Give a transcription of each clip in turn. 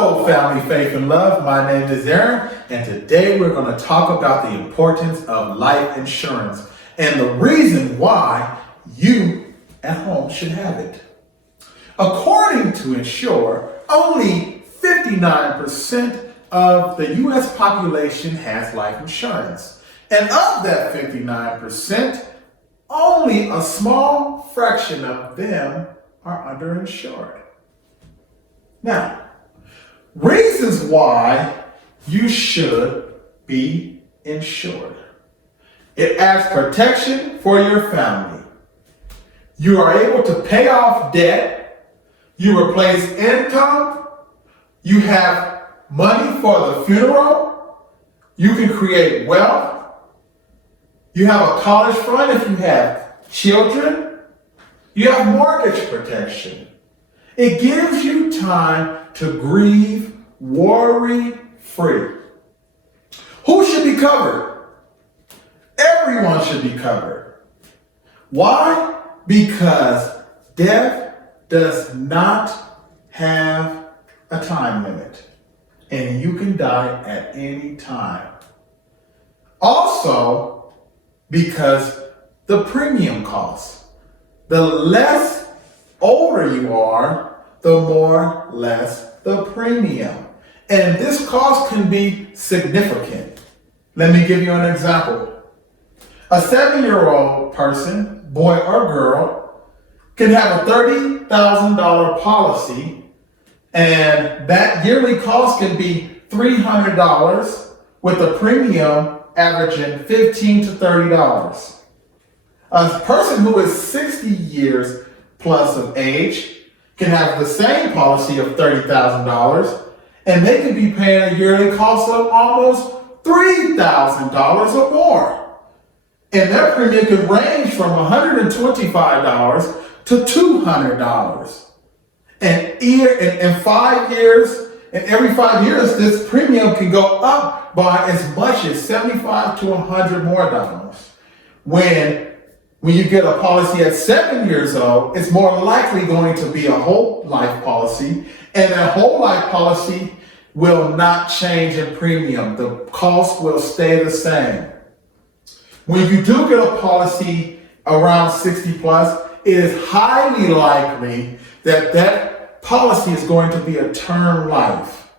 Hello, family, faith, and love. My name is Aaron, and today we're going to talk about the importance of life insurance and the reason why you at home should have it. According to Insured, only 59% of the U.S. population has life insurance. And of that 59%, only a small fraction of them are underinsured. Now, reasons why you should be insured. It adds protection for your family. You are able to pay off debt. You replace income. You have money for the funeral. You can create wealth. You have a college fund if you have children. You have mortgage protection. It gives you time to grieve worry-free. Who should be covered? Everyone should be covered. Why? Because death does not have a time limit, and you can die at any time. Also, because the premium costs. The less older you are, the more less the premium. And this cost can be significant. Let me give you an example. A 7-year-old person, boy or girl, can have a $30,000 policy, and that yearly cost can be $300 with the premium averaging $15 to $30. A person who is 60 years plus of age can have the same policy of $30,000, and they can be paying a yearly cost of almost $3,000 or more. And their premium could range from $125 to $200. And in 5 years, and every 5 years, this premium can go up by as much as $75 to $100 more. When you get a policy at 7 years old, it's more likely going to be a whole life policy, and a whole life policy will not change in premium. The cost will stay the same. When you do get a policy around 60 plus, it is highly likely that that policy is going to be a term life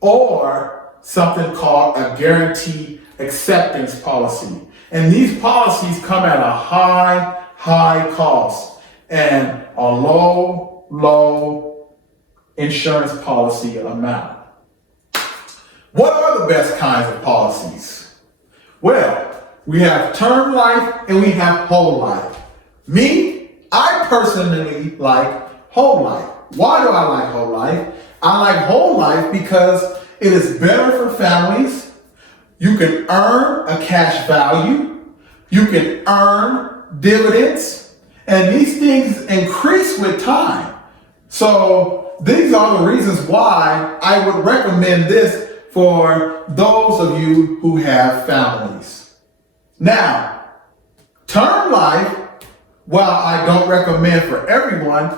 or something called a guaranteed acceptance policy. And these policies come at a high cost and a low insurance policy amount. What are the best kinds of policies? Well, we have term life and we have whole life. I personally like whole life. Why do I like whole life? I like whole life because it is better for families. You can earn a cash value. You can earn dividends. And these things increase with time. So these are the reasons why I would recommend this for those of you who have families. Now, term life, while I don't recommend for everyone,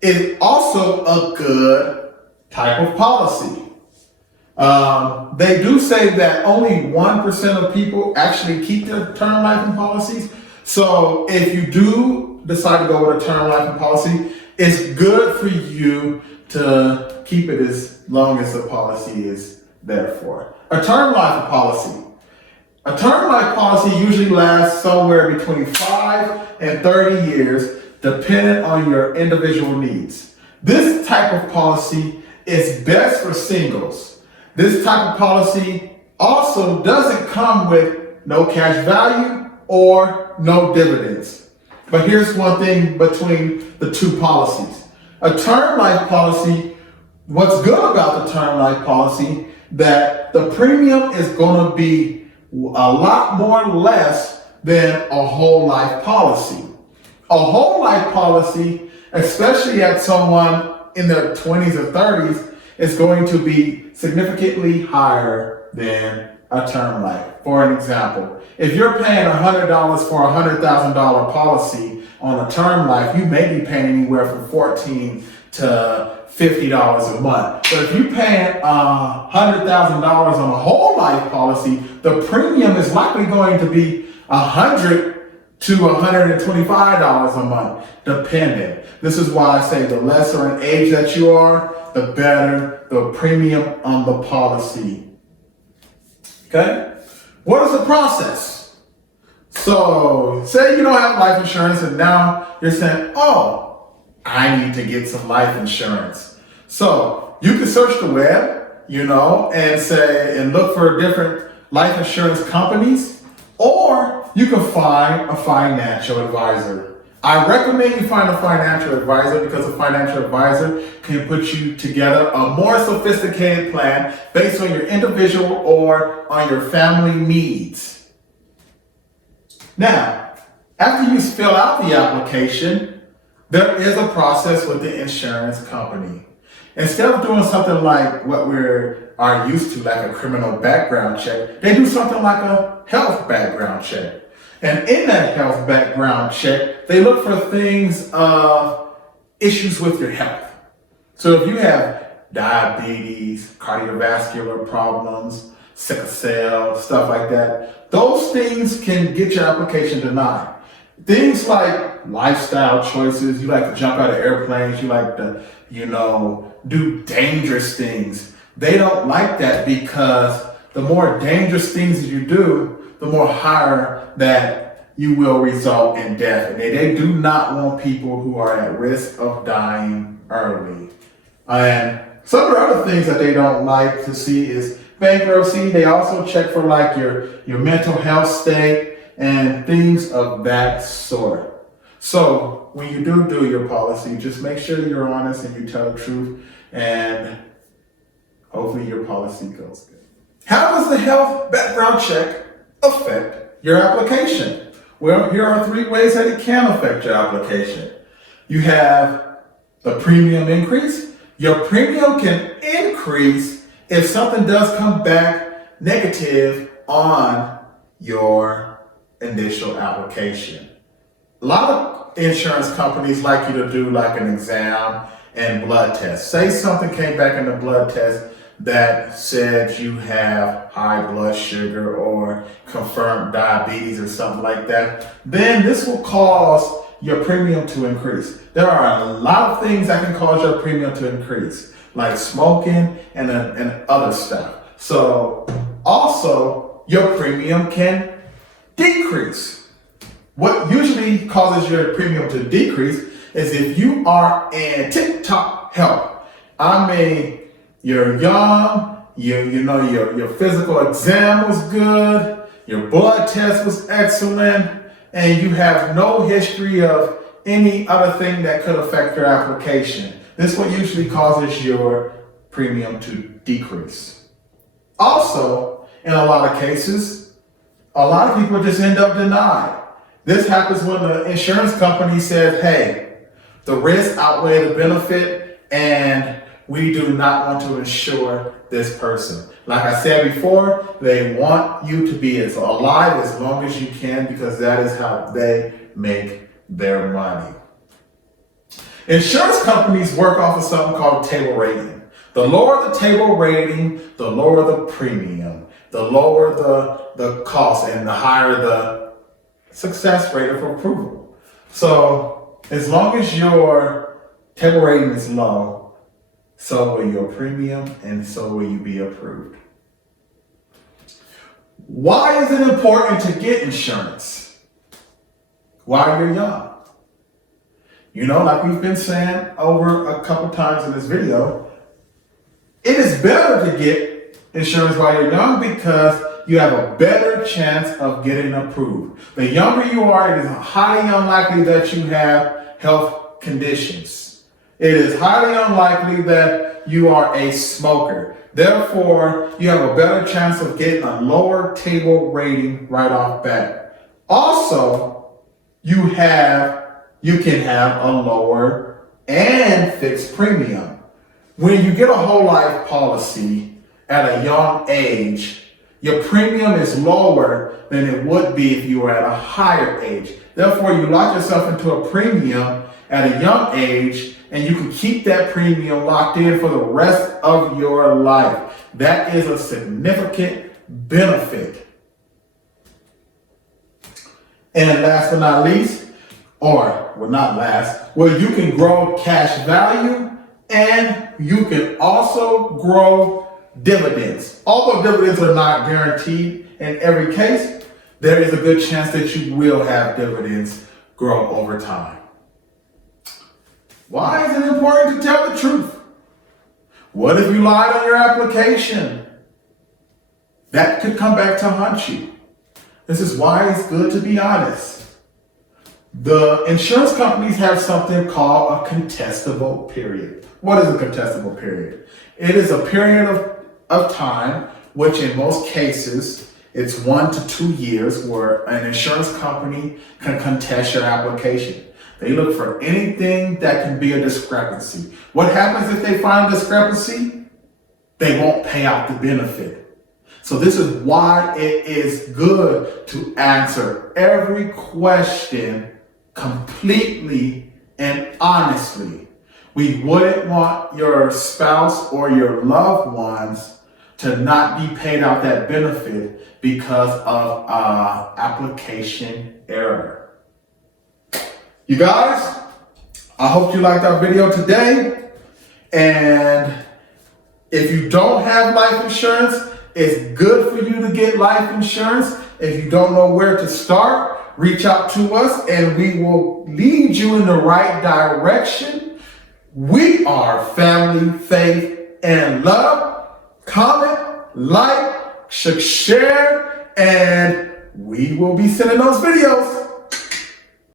is also a good type of policy. They do say that only 1% of people actually keep their term life policies. So if you do decide to go with a term life policy, it's good for you to keep it as long as the policy is there for. A term life policy. A term life policy usually lasts somewhere between 5 and 30 years, depending on your individual needs. This type of policy is best for singles. This type of policy also doesn't come with no cash value or no dividends. But here's one thing between the two policies. A term life policy, what's good about the term life policy, that the premium is going to be a lot more less than a whole life policy. A whole life policy, especially at someone in their 20s or 30s, is going to be significantly higher than a term life. For an example, if you're paying $100 for a $100,000 policy on a term life, you may be paying anywhere from $14,000 to $50 a month. But if you're paying $100,000 on a whole life policy, the premium is likely going to be $100 to $125 a month, depending. This is why I say the lesser in age that you are, the better the premium on the policy. Okay? What is the process? So, say you don't have life insurance and now you're saying, oh, I need to get some life insurance. So, you can search the web, and look for different life insurance companies, or you can find a financial advisor. I recommend you find a financial advisor because a financial advisor can put you together a more sophisticated plan based on your individual or on your family needs. Now, after you fill out the application, there is a process with the insurance company. Instead of doing something like what we are used to, like a criminal background check, they do something like a health background check. And in that health background check, they look for things of issues with your health. So if you have diabetes, cardiovascular problems, sickle cell, stuff like that, those things can get your application denied. Things like lifestyle choices, you like to jump out of airplanes, you like to, do dangerous things. They don't like that because the more dangerous things you do, the more higher that you will result in death. And they do not want people who are at risk of dying early. And some of the other things that they don't like to see is bankruptcy. They also check for like your mental health state and things of that sort. So when you do your policy, just make sure you're honest and you tell the truth, and hopefully your policy goes good. How does the health background check affect your application? Well, here are 3 ways that it can affect your application. You have the premium increase. Your premium can increase if something does come back negative on your initial application. A lot of insurance companies like you to do like an exam and blood test. Say something came back in the blood test that said you have high blood sugar or confirmed diabetes or something like that, then this will cause your premium to increase. There are a lot of things that can cause your premium to increase, like smoking and other stuff. So also your premium can decrease. What usually causes your premium to decrease is if you are in tip-top health. You're young, your physical exam was good, your blood test was excellent, and you have no history of any other thing that could affect your application. This is what usually causes your premium to decrease. Also, in a lot of cases, a lot of people just end up denied. This happens when the insurance company says, hey, the risk outweighs the benefit, and we do not want to insure this person. Like I said before, they want you to be as alive as long as you can because that is how they make their money. Insurance companies work off of something called table rating. The lower the table rating, the lower the premium, the lower the cost, and the higher the success rate of approval. So as long as your table rating is low, so will your premium, and so will you be approved. Why is it important to get insurance while you're young? Like we've been saying over a couple times in this video, it is better to get insurance while you're young because you have a better chance of getting approved. The younger you are, it is highly unlikely that you have health conditions. It is highly unlikely that you are a smoker. Therefore, you have a better chance of getting a lower table rating right off bat. Also, you can have a lower and fixed premium. When you get a whole life policy at a young age, your premium is lower than it would be if you were at a higher age. Therefore, you lock yourself into a premium at a young age, and you can keep that premium locked in for the rest of your life. That is a significant benefit. And last but not least, you can grow cash value and you can also grow dividends. Although dividends are not guaranteed in every case, there is a good chance that you will have dividends grow over time. Why is it important to tell the truth? What if you lied on your application? That could come back to haunt you. This is why it's good to be honest. The insurance companies have something called a contestable period. What is a contestable period? It is a period of time, which in most cases, it's 1 to 2 years where an insurance company can contest your application. They look for anything that can be a discrepancy. What happens if they find a discrepancy? They won't pay out the benefit. So this is why it is good to answer every question completely and honestly. We wouldn't want your spouse or your loved ones to not be paid out that benefit because of application error. You guys, I hope you liked our video today. And if you don't have life insurance, it's good for you to get life insurance. If you don't know where to start, reach out to us and we will lead you in the right direction. We are family, faith, and love. Comment, like, share, and we will be sending those videos.